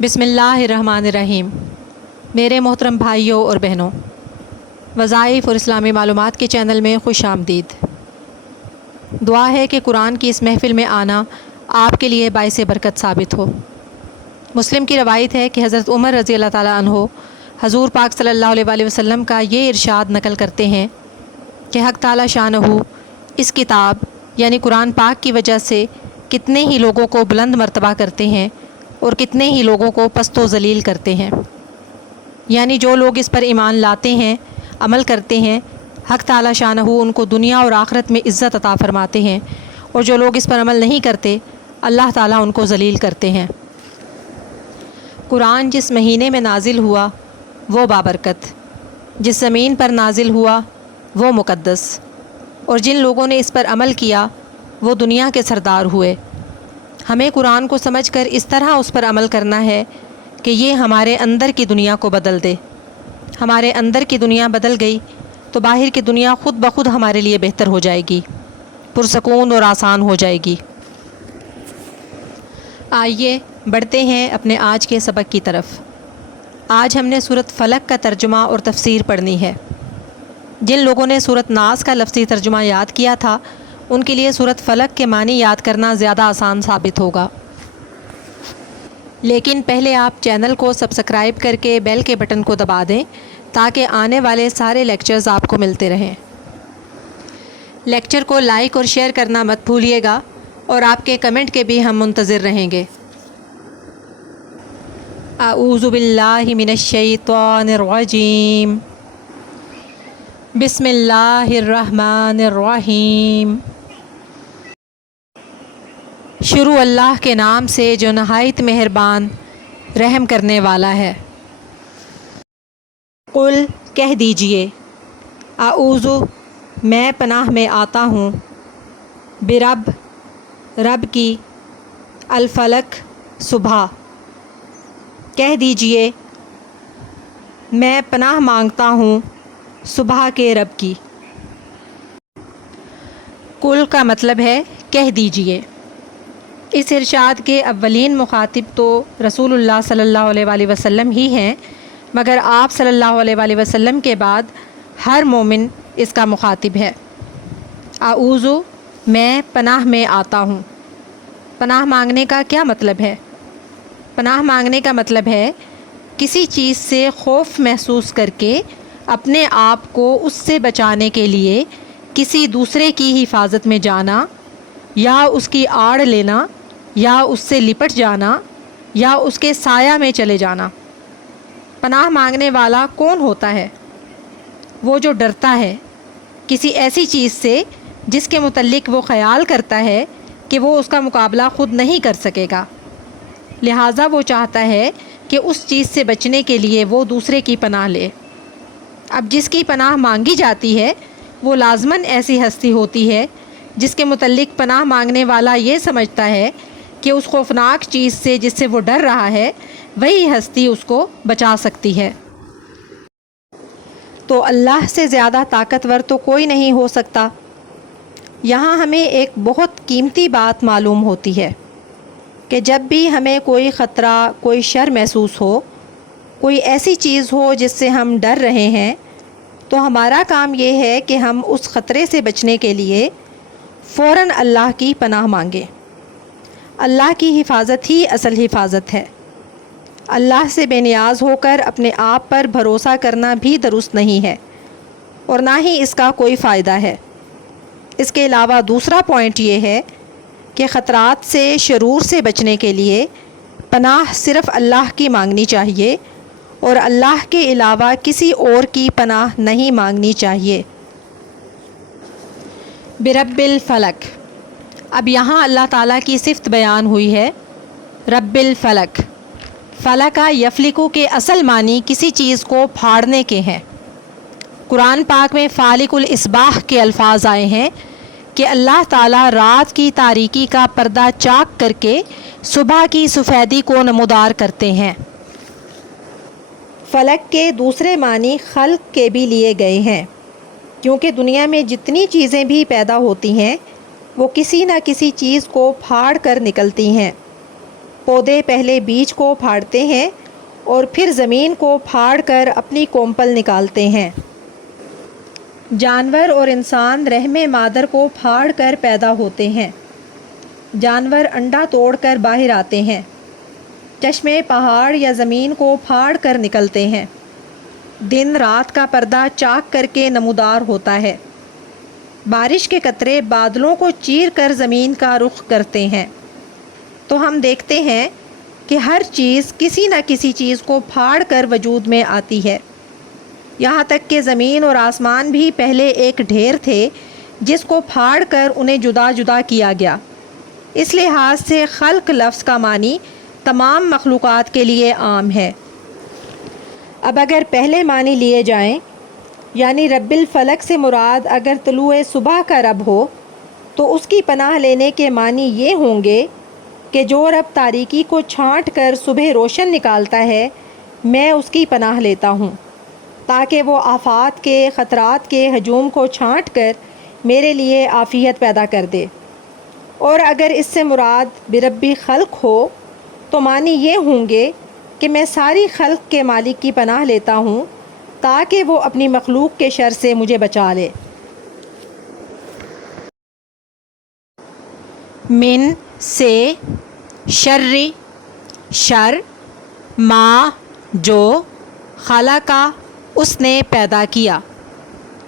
بسم اللہ الرحمن الرحیم۔ میرے محترم بھائیوں اور بہنوں، وظائف اور اسلامی معلومات کے چینل میں خوش آمدید۔ دعا ہے کہ قرآن کی اس محفل میں آنا آپ کے لیے باعث برکت ثابت ہو۔ مسلم کی روایت ہے کہ حضرت عمر رضی اللہ تعالیٰ عنہ حضور پاک صلی اللہ علیہ وآلہ وسلم کا یہ ارشاد نقل کرتے ہیں کہ حق تعالیٰ شانہ اس کتاب یعنی قرآن پاک کی وجہ سے کتنے ہی لوگوں کو بلند مرتبہ کرتے ہیں اور کتنے ہی لوگوں کو پست و ذلیل کرتے ہیں۔ یعنی جو لوگ اس پر ایمان لاتے ہیں، عمل کرتے ہیں، حق تعالیٰ شانہ ان کو دنیا اور آخرت میں عزت عطا فرماتے ہیں، اور جو لوگ اس پر عمل نہیں کرتے اللہ تعالیٰ ان کو ذلیل کرتے ہیں۔ قرآن جس مہینے میں نازل ہوا وہ بابرکت، جس زمین پر نازل ہوا وہ مقدس، اور جن لوگوں نے اس پر عمل کیا وہ دنیا کے سردار ہوئے۔ ہمیں قرآن کو سمجھ کر اس طرح اس پر عمل کرنا ہے کہ یہ ہمارے اندر کی دنیا کو بدل دے۔ ہمارے اندر کی دنیا بدل گئی تو باہر کی دنیا خود بخود ہمارے لیے بہتر ہو جائے گی، پرسکون اور آسان ہو جائے گی۔ آئیے بڑھتے ہیں اپنے آج کے سبق کی طرف۔ آج ہم نے سورۃ فلق کا ترجمہ اور تفسیر پڑھنی ہے۔ جن لوگوں نے سورۃ ناس کا لفظی ترجمہ یاد کیا تھا ان کے لیے سورۃ فلق کے معنی یاد کرنا زیادہ آسان ثابت ہوگا۔ لیکن پہلے آپ چینل کو سبسکرائب کر کے بیل کے بٹن کو دبا دیں تاکہ آنے والے سارے لیکچرز آپ کو ملتے رہیں۔ لیکچر کو لائک اور شیئر کرنا مت بھولیے گا، اور آپ کے کمنٹ کے بھی ہم منتظر رہیں گے۔ اعوذ باللہ من الشیطان الرجیم، بسم اللہ الرحمن الرحیم۔ شروع اللہ کے نام سے جو نہایت مہربان رحم کرنے والا ہے۔ قل کہہ دیجئے، اعوذ میں پناہ میں آتا ہوں، برب رب کی، الفلق صبح، کہہ دیجئے میں پناہ مانگتا ہوں صبح کے رب کی۔ قل کا مطلب ہے کہہ دیجئے۔ اس ارشاد کے اولین مخاطب تو رسول اللہ صلی اللہ علیہ وآلہ وسلم ہی ہیں، مگر آپ صلی اللہ علیہ وآلہ وسلم کے بعد ہر مومن اس کا مخاطب ہے۔ اعوذ میں پناہ میں آتا ہوں۔ پناہ مانگنے کا کیا مطلب ہے؟ پناہ مانگنے کا مطلب ہے کسی چیز سے خوف محسوس کر کے اپنے آپ کو اس سے بچانے کے لیے کسی دوسرے کی حفاظت میں جانا، یا اس کی آڑ لینا، یا اس سے لپٹ جانا، یا اس کے سایہ میں چلے جانا۔ پناہ مانگنے والا کون ہوتا ہے؟ وہ جو ڈرتا ہے کسی ایسی چیز سے جس کے متعلق وہ خیال کرتا ہے کہ وہ اس کا مقابلہ خود نہیں کر سکے گا، لہٰذا وہ چاہتا ہے کہ اس چیز سے بچنے کے لیے وہ دوسرے کی پناہ لے۔ اب جس کی پناہ مانگی جاتی ہے وہ لازماً ایسی ہستی ہوتی ہے جس کے متعلق پناہ مانگنے والا یہ سمجھتا ہے کہ اس خوفناک چیز سے جس سے وہ ڈر رہا ہے وہی ہستی اس کو بچا سکتی ہے۔ تو اللہ سے زیادہ طاقتور تو کوئی نہیں ہو سکتا۔ یہاں ہمیں ایک بہت قیمتی بات معلوم ہوتی ہے کہ جب بھی ہمیں کوئی خطرہ، کوئی شر محسوس ہو، کوئی ایسی چیز ہو جس سے ہم ڈر رہے ہیں، تو ہمارا کام یہ ہے کہ ہم اس خطرے سے بچنے کے لیے فوراً اللہ کی پناہ مانگیں۔ اللہ کی حفاظت ہی اصل حفاظت ہے۔ اللہ سے بے نیاز ہو کر اپنے آپ پر بھروسہ کرنا بھی درست نہیں ہے، اور نہ ہی اس کا کوئی فائدہ ہے۔ اس کے علاوہ دوسرا پوائنٹ یہ ہے کہ خطرات سے، شرور سے بچنے کے لیے پناہ صرف اللہ کی مانگنی چاہیے، اور اللہ کے علاوہ کسی اور کی پناہ نہیں مانگنی چاہیے۔ برب الفلق، اب یہاں اللہ تعالیٰ کی صفت بیان ہوئی ہے، رب الفلق۔ فلقہ یفلقو کے اصل معنی کسی چیز کو پھاڑنے کے ہیں۔ قرآن پاک میں فالق الاصباح کے الفاظ آئے ہیں کہ اللہ تعالیٰ رات کی تاریکی کا پردہ چاک کر کے صبح کی سفیدی کو نمودار کرتے ہیں۔ فلق کے دوسرے معنی خلق کے بھی لیے گئے ہیں، کیونکہ دنیا میں جتنی چیزیں بھی پیدا ہوتی ہیں وہ کسی نہ کسی چیز کو پھاڑ کر نکلتی ہیں۔ پودے پہلے بیج کو پھاڑتے ہیں اور پھر زمین کو پھاڑ کر اپنی کومپل نکالتے ہیں۔ جانور اور انسان رحم مادر کو پھاڑ کر پیدا ہوتے ہیں۔ جانور انڈا توڑ کر باہر آتے ہیں۔ چشمے پہاڑ یا زمین کو پھاڑ کر نکلتے ہیں۔ دن رات کا پردہ چاک کر کے نمودار ہوتا ہے۔ بارش کے قطرے بادلوں کو چیر کر زمین کا رخ کرتے ہیں۔ تو ہم دیکھتے ہیں کہ ہر چیز کسی نہ کسی چیز کو پھاڑ کر وجود میں آتی ہے، یہاں تک کہ زمین اور آسمان بھی پہلے ایک ڈھیر تھے جس کو پھاڑ کر انہیں جدا جدا کیا گیا۔ اس لحاظ سے خلق لفظ کا معنی تمام مخلوقات کے لیے عام ہے۔ اب اگر پہلے معنی لیے جائیں، یعنی رب الفلق سے مراد اگر طلوع صبح کا رب ہو تو اس کی پناہ لینے کے معنی یہ ہوں گے کہ جو رب تاریکی کو چھانٹ کر صبح روشن نکالتا ہے، میں اس کی پناہ لیتا ہوں تاکہ وہ آفات کے، خطرات کے ہجوم کو چھانٹ کر میرے لیے عافیت پیدا کر دے۔ اور اگر اس سے مراد بربی خلق ہو تو معنی یہ ہوں گے کہ میں ساری خلق کے مالک کی پناہ لیتا ہوں تاکہ وہ اپنی مخلوق کے شر سے مجھے بچا لے۔ من سے، شر شر، ما جو، خلقہ اس نے پیدا کیا،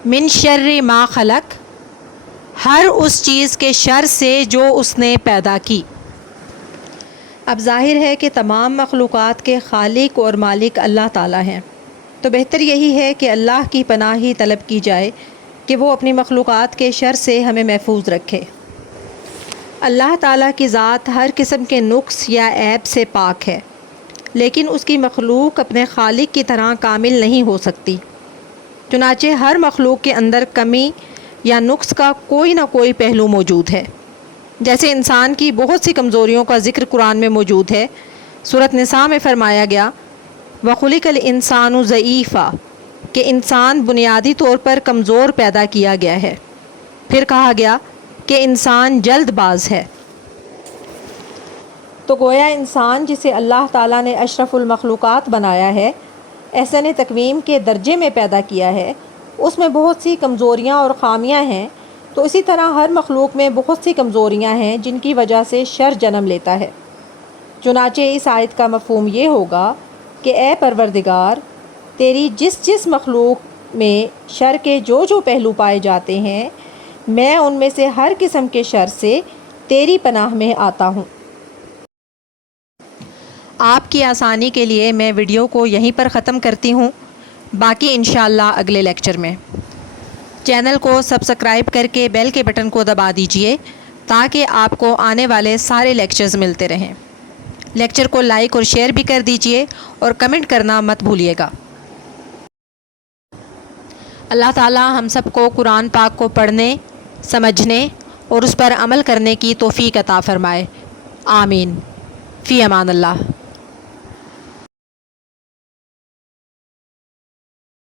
من شر ما خلق ہر اس چیز کے شر سے جو اس نے پیدا کی۔ اب ظاہر ہے کہ تمام مخلوقات کے خالق اور مالک اللہ تعالیٰ ہیں، تو بہتر یہی ہے کہ اللہ کی پناہ ہی طلب کی جائے کہ وہ اپنی مخلوقات کے شر سے ہمیں محفوظ رکھے۔ اللہ تعالیٰ کی ذات ہر قسم کے نقص یا عیب سے پاک ہے، لیکن اس کی مخلوق اپنے خالق کی طرح کامل نہیں ہو سکتی، چنانچہ ہر مخلوق کے اندر کمی یا نقص کا کوئی نہ کوئی پہلو موجود ہے۔ جیسے انسان کی بہت سی کمزوریوں کا ذکر قرآن میں موجود ہے۔ سورۃ نساء میں فرمایا گیا وَخُلِقَ الْإِنسَانُ ضَعِیفًا کہ انسان بنیادی طور پر کمزور پیدا کیا گیا ہے۔ پھر کہا گیا کہ انسان جلد باز ہے۔ تو گویا انسان جسے اللہ تعالیٰ نے اشرف المخلوقات بنایا ہے، احسن تقویم کے درجے میں پیدا کیا ہے، اس میں بہت سی کمزوریاں اور خامیاں ہیں، تو اسی طرح ہر مخلوق میں بہت سی کمزوریاں ہیں جن کی وجہ سے شر جنم لیتا ہے۔ چنانچہ اس آیت کا مفہوم یہ ہوگا کہ اے پروردگار، تیری جس جس مخلوق میں شر کے جو جو پہلو پائے جاتے ہیں، میں ان میں سے ہر قسم کے شر سے تیری پناہ میں آتا ہوں۔ آپ کی آسانی کے لیے میں ویڈیو کو یہیں پر ختم کرتی ہوں، باقی انشاءاللہ اگلے لیکچر میں۔ چینل کو سبسکرائب کر کے بیل کے بٹن کو دبا دیجئے تاکہ آپ کو آنے والے سارے لیکچرز ملتے رہیں۔ لیکچر کو لائک اور شیئر بھی کر دیجئے اور کمنٹ کرنا مت بھولیے گا۔ اللہ تعالی ہم سب کو قرآن پاک کو پڑھنے، سمجھنے اور اس پر عمل کرنے کی توفیق عطا فرمائے۔ آمین۔ فی امان اللہ۔